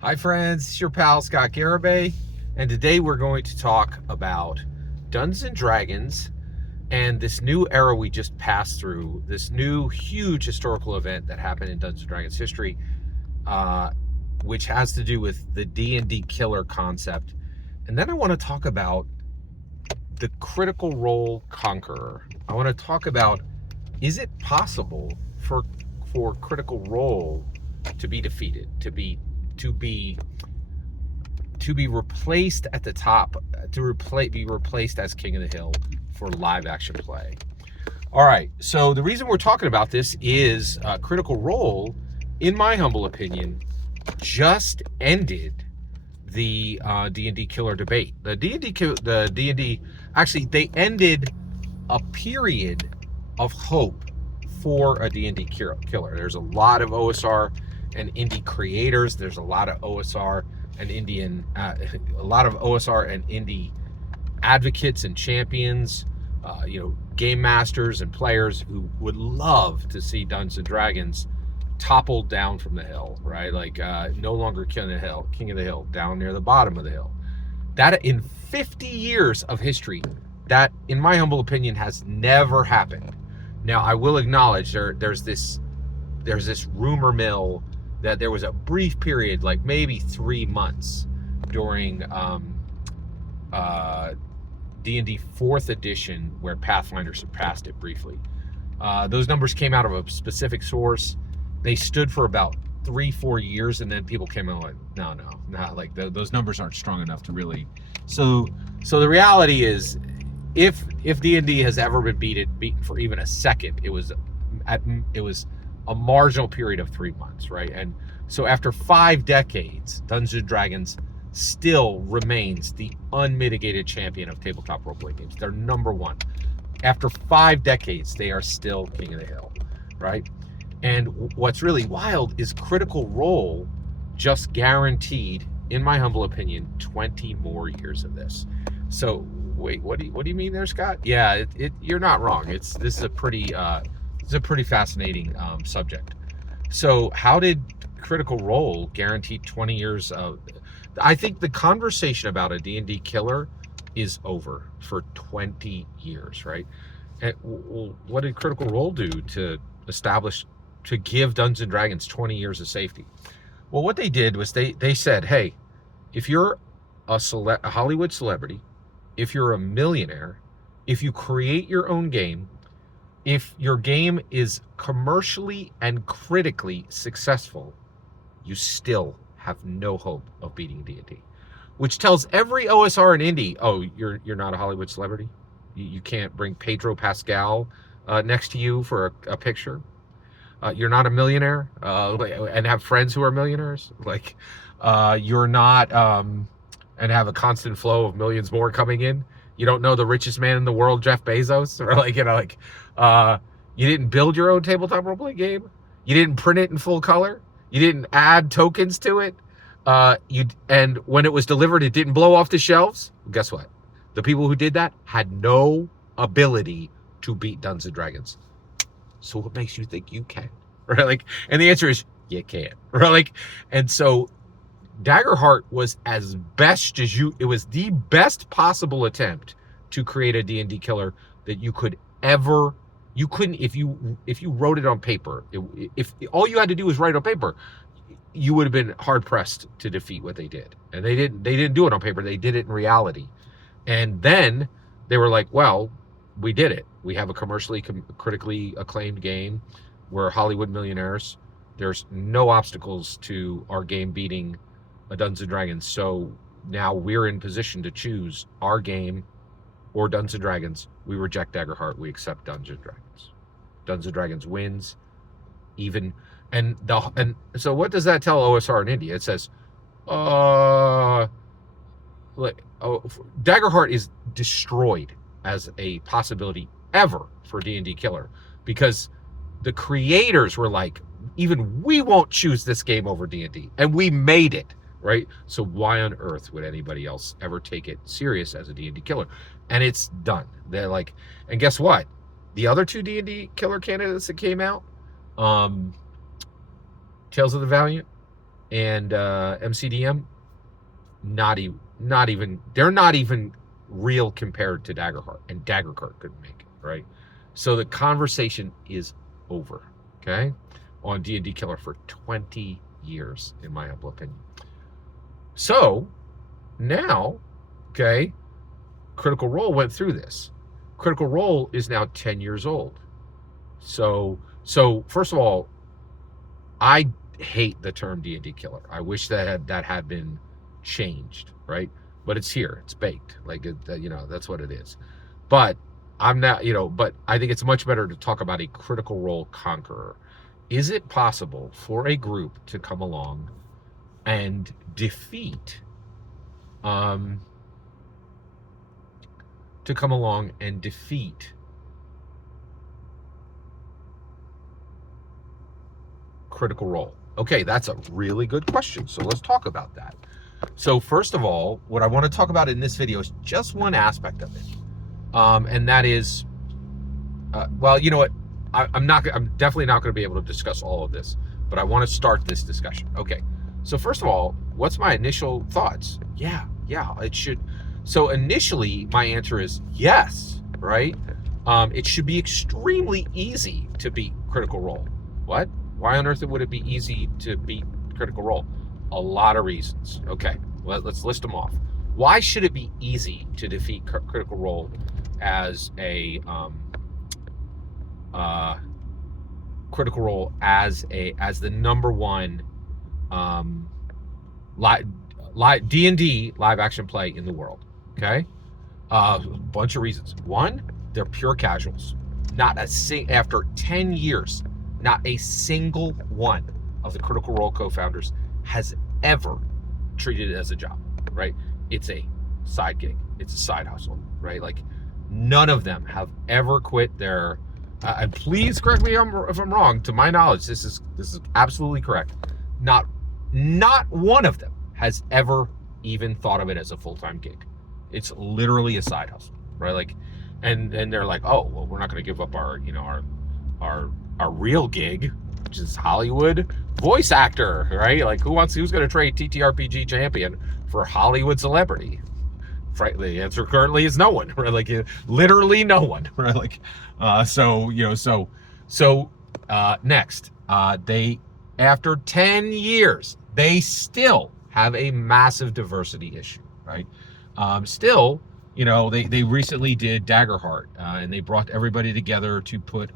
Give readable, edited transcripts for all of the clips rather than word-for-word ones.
Hi friends, it's your pal Scott Garibay, and today we're going to talk about Dungeons and Dragons and this new era we just passed through, this new huge historical event that happened in Dungeons and Dragons history, uh, which has to do with the D&D killer concept. And then I want to talk about the Critical Role Conqueror. I want to talk about, is it possible for Critical Role to be defeated, to be replaced at the top, be replaced as King of the Hill for live action play. All right, so the reason we're talking about this is Critical Role, in my humble opinion, just ended the D&D killer debate. The D&D, actually, they ended a period of hope for a D&D killer. There's a lot of OSR and indie creators. There's a lot of OSR and a lot of OSR and indie advocates and champions, game masters and players who would love to see Dungeons and Dragons toppled down from the hill, right? Like no longer King of the Hill, down near the bottom of the hill. That in 50 years of history, that, in my humble opinion, has never happened. Now, I will acknowledge there's this rumor mill that there was a brief period, like maybe 3 months, during D&D 4th edition, where Pathfinder surpassed it briefly. Those numbers came out of a specific source. They stood for about 3-4 years, and then people came out like, no, like those numbers aren't strong enough to really. So the reality is, if D&D has ever been beaten for even a second, it was a marginal period of 3 months, right? And so after 5 decades, Dungeons and Dragons still remains the unmitigated champion of tabletop role-playing games. They're number one. After 5 decades, they are still King of the Hill, right? And what's really wild is Critical Role just guaranteed, in my humble opinion, 20 more years of this. So wait, what do you mean there, Scott? Yeah, you're not wrong. This is a pretty fascinating subject. So how did Critical Role guarantee 20 years of? I think the conversation about a D&D killer is over for 20 years, right? And what did Critical Role do to give Dungeons and Dragons 20 years of safety? Well, what they did was they said, hey, if you're a Hollywood celebrity, if you're a millionaire, if you create your own game, if your game is commercially and critically successful, you still have no hope of beating D&D. Which tells every OSR and indie, oh, you're not a Hollywood celebrity? You can't bring Pedro Pascal next to you for a picture? You're not a millionaire and have friends who are millionaires? Like, you're not and have a constant flow of millions more coming in? You don't know the richest man in the world, Jeff Bezos? Or you didn't build your own tabletop role-playing game? You didn't print it in full color? You didn't add tokens to it? And when it was delivered, it didn't blow off the shelves? Guess what? The people who did that had no ability to beat Dungeons and Dragons. So what makes you think you can? Right? Like, and the answer is you can't. Right? Like, and so Daggerheart was it was the best possible attempt to create a D&D killer that you couldn't, if you wrote it on paper, if all you had to do was write it on paper, you would have been hard pressed to defeat what they did. And they didn't do it on paper. They did it in reality. And then they were like, well, we did it. We have a commercially, critically acclaimed game. We're Hollywood millionaires. There's no obstacles to our game beating a Dungeons and Dragons. So now we're in position to choose our game or Dungeons and Dragons. We reject Daggerheart. We accept Dungeons and Dragons. Dungeons and Dragons wins. And so what does that tell OSR in India? It says, Daggerheart is destroyed as a possibility ever for D&D killer, because the creators were like, even we won't choose this game over D&D, and we made it, right? So why on earth would anybody else ever take it serious as a D&D killer? And it's done. They're like, and guess what? The other two D&D killer candidates that came out, Tales of the Valiant and MCDM, they're not even real compared to Daggerheart, and Daggerheart couldn't make it, right? So the conversation is over, okay, on D&D Killer for 20 years, in my humble opinion. So now, okay, Critical Role went through this. Critical Role is now 10 years old. So first of all, I hate the term D&D Killer. I wish that had been changed, right? But it's here, it's baked, like that's what it is. But I'm not, but I think it's much better to talk about a Critical Role Conqueror. Is it possible for a group to come along and defeat Critical Role? Okay, that's a really good question. So let's talk about that. So first of all, what I want to talk about in this video is just one aspect of it, and that is, well, you know what? I'm definitely not going to be able to discuss all of this, but I want to start this discussion. Okay, so first of all, what's my initial thoughts? Yeah, it should. So initially, my answer is yes, right? It should be extremely easy to beat Critical Role. What? Why on earth would it be easy to beat Critical Role? A lot of reasons. Okay, let's list them off. Why should it be easy to defeat Critical Role as a Critical Role as the number one D&D live action play in the world? Okay, a bunch of reasons. One, they're pure casuals. After 10 years, not a single one of the Critical Role co-founders has ever treated it as a job, right? It's a side gig. It's a side hustle, right? Like, none of them have ever quit their, and please correct me if I'm wrong, to my knowledge, this is absolutely correct. Not one of them has ever even thought of it as a full-time gig. It's literally a side hustle, right? Like, and they're like, oh, well, we're not going to give up our real gig, which is Hollywood voice actor, right? Like, who's going to trade TTRPG champion for Hollywood celebrity? Frankly, the answer currently is no one, right? Like, literally no one, right? Like, next, they, after 10 years, they still have a massive diversity issue, right? Still, they recently did Daggerheart, and they brought everybody together to put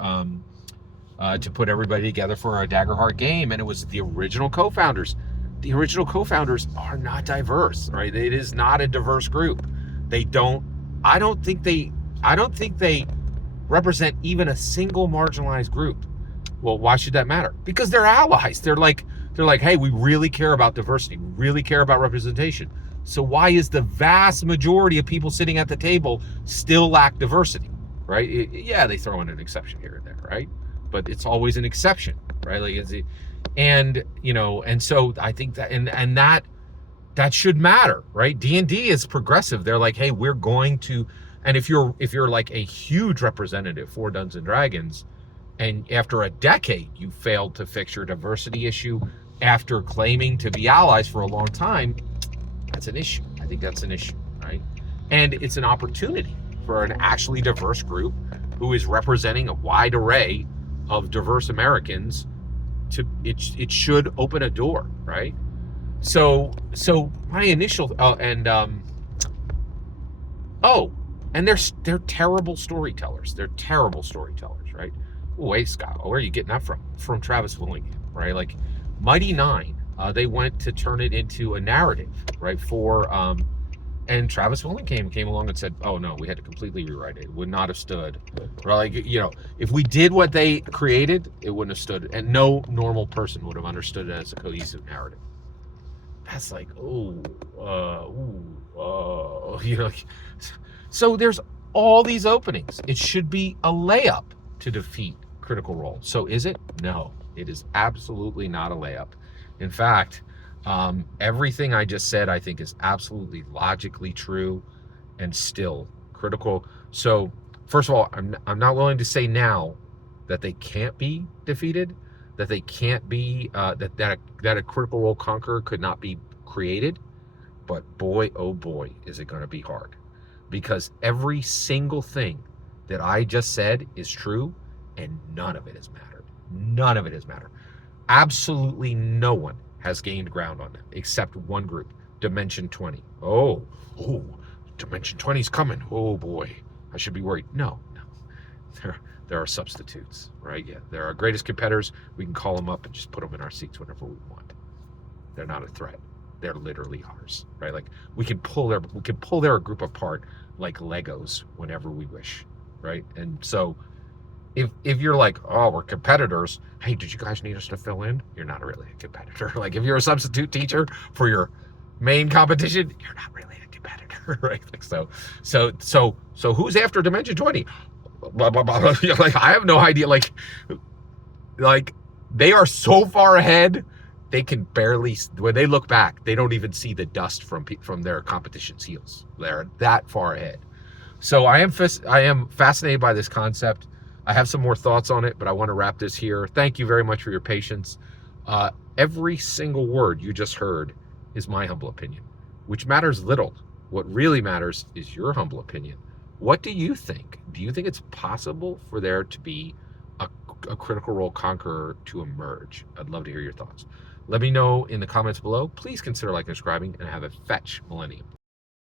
everybody together for a Daggerheart game, and it was the original co-founders. The original co-founders are not diverse, right? It is not a diverse group. I don't think they represent even a single marginalized group. Well, why should that matter? Because they're allies. They're like, hey, we really care about diversity. We really care about representation. So why is the vast majority of people sitting at the table still lack diversity, right? Yeah, they throw in an exception here and there, right? But it's always an exception, right? Like, and so I think that, and that should matter, right? D&D is progressive. They're like, hey, we're going to, and if you're like a huge representative for Dungeons and Dragons, and after a decade you failed to fix your diversity issue after claiming to be allies for a long time, that's an issue. I think that's an issue, right? And it's an opportunity for an actually diverse group who is representing a wide array of diverse Americans. It should open a door, right? So my initial and they're terrible storytellers. They're terrible storytellers, right? Wait, Scott, where are you getting that from? From Travis Willingham, right? Like, Mighty Nine, they went to turn it into a narrative, right? And Travis Willingham came along and said, oh no, we had to completely rewrite it. It would not have stood. Right? Like, if we did what they created, it wouldn't have stood, and no normal person would have understood it as a cohesive narrative. That's like, so there's all these openings. It should be a layup to defeat Critical Role. So is it? No, it is absolutely not a layup. In fact, everything I just said, I think, is absolutely logically true and still critical. So first of all, I'm not willing to say now that they can't be defeated, that they can't be that a Critical Role Conqueror could not be created, but boy, oh boy, is it going to be hard, because every single thing that I just said is true, and none of it has mattered. None of it has mattered. Absolutely no one has gained ground on them except one group, Dimension 20. Oh, Dimension 20's coming. Oh boy, I should be worried. No. There are substitutes, right? Yeah, they're our greatest competitors. We can call them up and just put them in our seats whenever we want. They're not a threat. They're literally ours, right? Like we can pull their group apart like Legos whenever we wish, right? And so if you're like, oh, we're competitors, hey, did you guys need us to fill in? You're not really a competitor. Like if you're a substitute teacher for your main competition, you're not really a competitor, right? Like so who's after Dimension 20? Blah, blah, blah. Like I have no idea. Like they are so far ahead, they can barely, when they look back, they don't even see the dust from their competition's heels. They're that far ahead. So I am fascinated by this concept. I have some more thoughts on it, but I want to wrap this here. Thank you very much for your patience. Every single word you just heard is my humble opinion, which matters little. What really matters is your humble opinion. What do you think? Do you think it's possible for there to be a Critical Role Conqueror to emerge? I'd love to hear your thoughts. Let me know in the comments below. Please consider liking and subscribing, and have a fetch millennium.